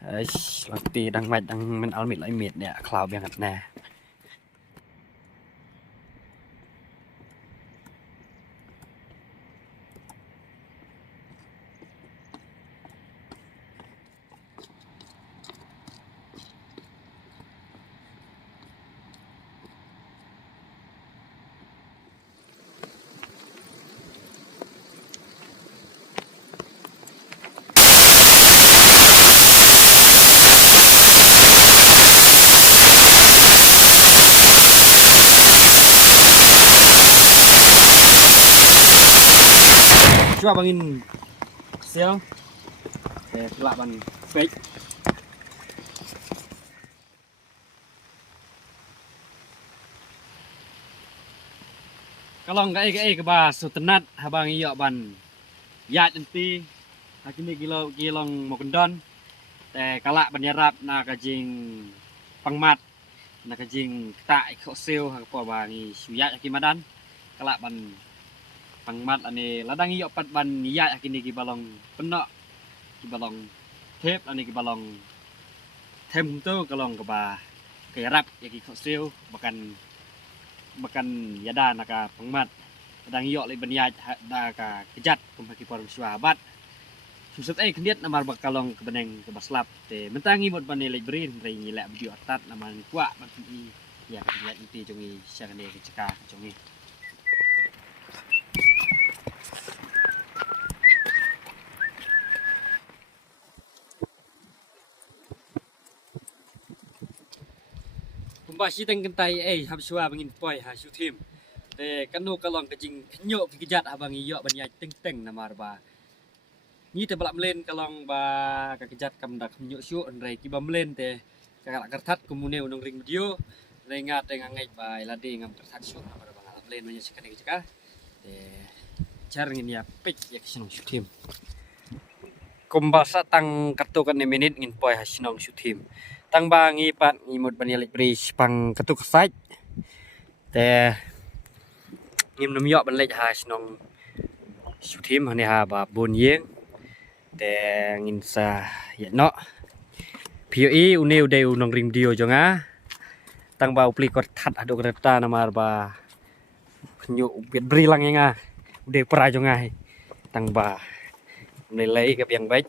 Lati đang mạch đang mình almit lại miệt nè, cloud biang ngặt nè. Coba bangin sel, pelak bang fake. Kalau nggak ke bah sutenat habang iyo ban ya nanti hakini kilong mau kendon kalak banyarap na kajing pangmat na kajing tak ikut sel apa bangi suya kimadan kalak ban pangmat ane ladang iyo pat ban ya hakini kibalong penok kibalong tep ane kibalong tem tu kalong ke bah kayarap ya ikut sel bahkan yada naka pangmat ladang iyo le ban ya da ka kejat kumpaki por suabat susut kendiat namar bakalong kebeneng ke baslap te mentangi mod bane le brin re ngilak video atat naman kuak bagi ya kendiat inti jongi syakane ke cekak jongi pembasi teng kentai hab suwa bangin poi ha su tim te kanu kalong kejing kenyo kejat abang iyo ban ya teng namar ba ni te balak melen kalong ba kekejat kam dak nyuk syuk ndrai ki ba melen te kakak kertat kumune unong ring video rengat dengan ngai ba lade ngam kertat syuk pada ba ngalap melen banyak sekali cekah te car ngin ya pik ya kisinong syutim kumbasa tang kartu kan menit ngin poi hasinong syutim tang ba ngipat ngimut banialik bris pang ketuk site te ngim nom yok ban lek hasinong syutim hani ha ba bun yeng te ngin sa ya no POE une ude unong ring dio jonga tang ba upli kot that ado kereta namar ba nyu biet bri lang nga ude pra jonga tang ba nilai ke yang baik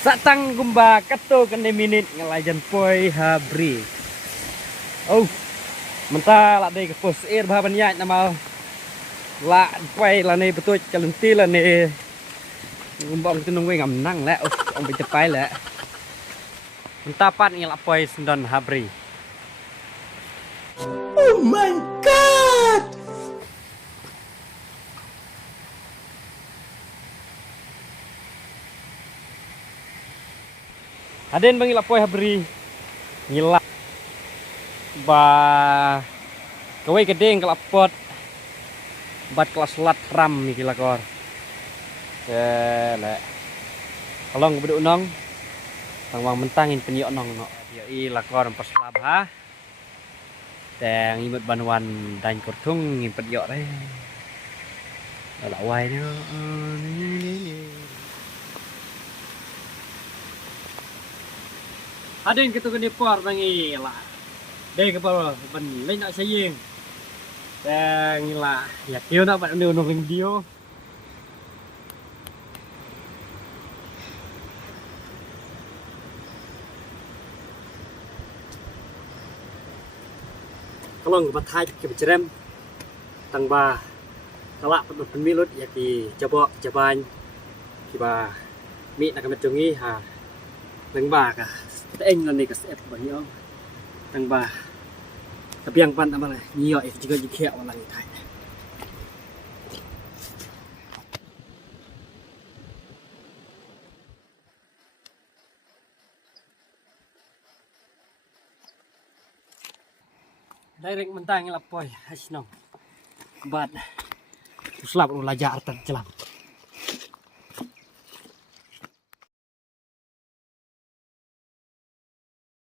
satang gumba kato kan minit ngalajan poi habri oh menta la de ke pos air ba ban ya namal la poi la ne betul kalenti la ne ngumbang tu nunggu ngam nang le ông bị chụp le mentapan ngil apoi sendon habri oh my god aden bangil apoi habri ngila ba kawai kedeng kelapot bat kelas lat ram ni kilakor le kalong beduk nong tangwang mentangin penyok nong no dia i lakor pas labha teng imut banwan dan kurtung ngimpet yok re la wai no adin ketu ke depor bangi la dei ke par ban lein nak sayeng teng la ya kio nak bat nong video kalong batai ke bercerem tang ba kalak pemilut ya ki jabok jaban ki ba mi nak metungi ha tang ba ka eng lan ni ka set ba yo tang ba tapi yang pan apa nyo juga jikek wala ni thai direct mentang lapoi hasnong bat slap ulajar tan celam